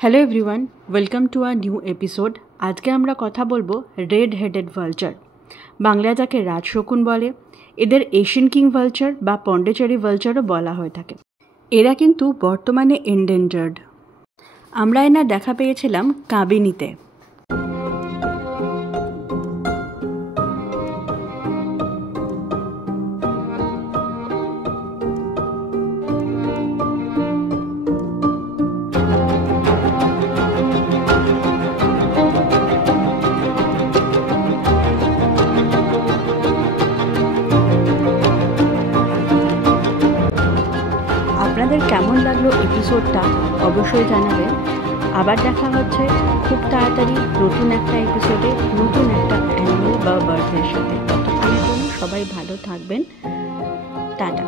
Hello everyone, welcome to a new episode. আজকে আমরা কথা বলবো রেড হেডেড ভালচার, বাংলায় যাকে রাজশকুন বলে। এদের এশিয়ান কিং ভালচার বা পন্ডিচেরি ভালচারও বলা হয়ে থাকে। এরা কিন্তু বর্তমানে এন্ডেঞ্জার্ড। আমরা এনার দেখা পেয়েছিলাম কাবিনিতে। আপনাদের কেমন লাগলো এপিসোডটা অবশ্যই জানাবেন। আবার দেখা হচ্ছে খুব তাড়াতাড়ি নতুন একটা এপিসোডে, নতুন একটা অ্যানিমেল বা বার্ডের সাথে। ততক্ষণের জন্য সবাই ভালো থাকবেন। টাটা।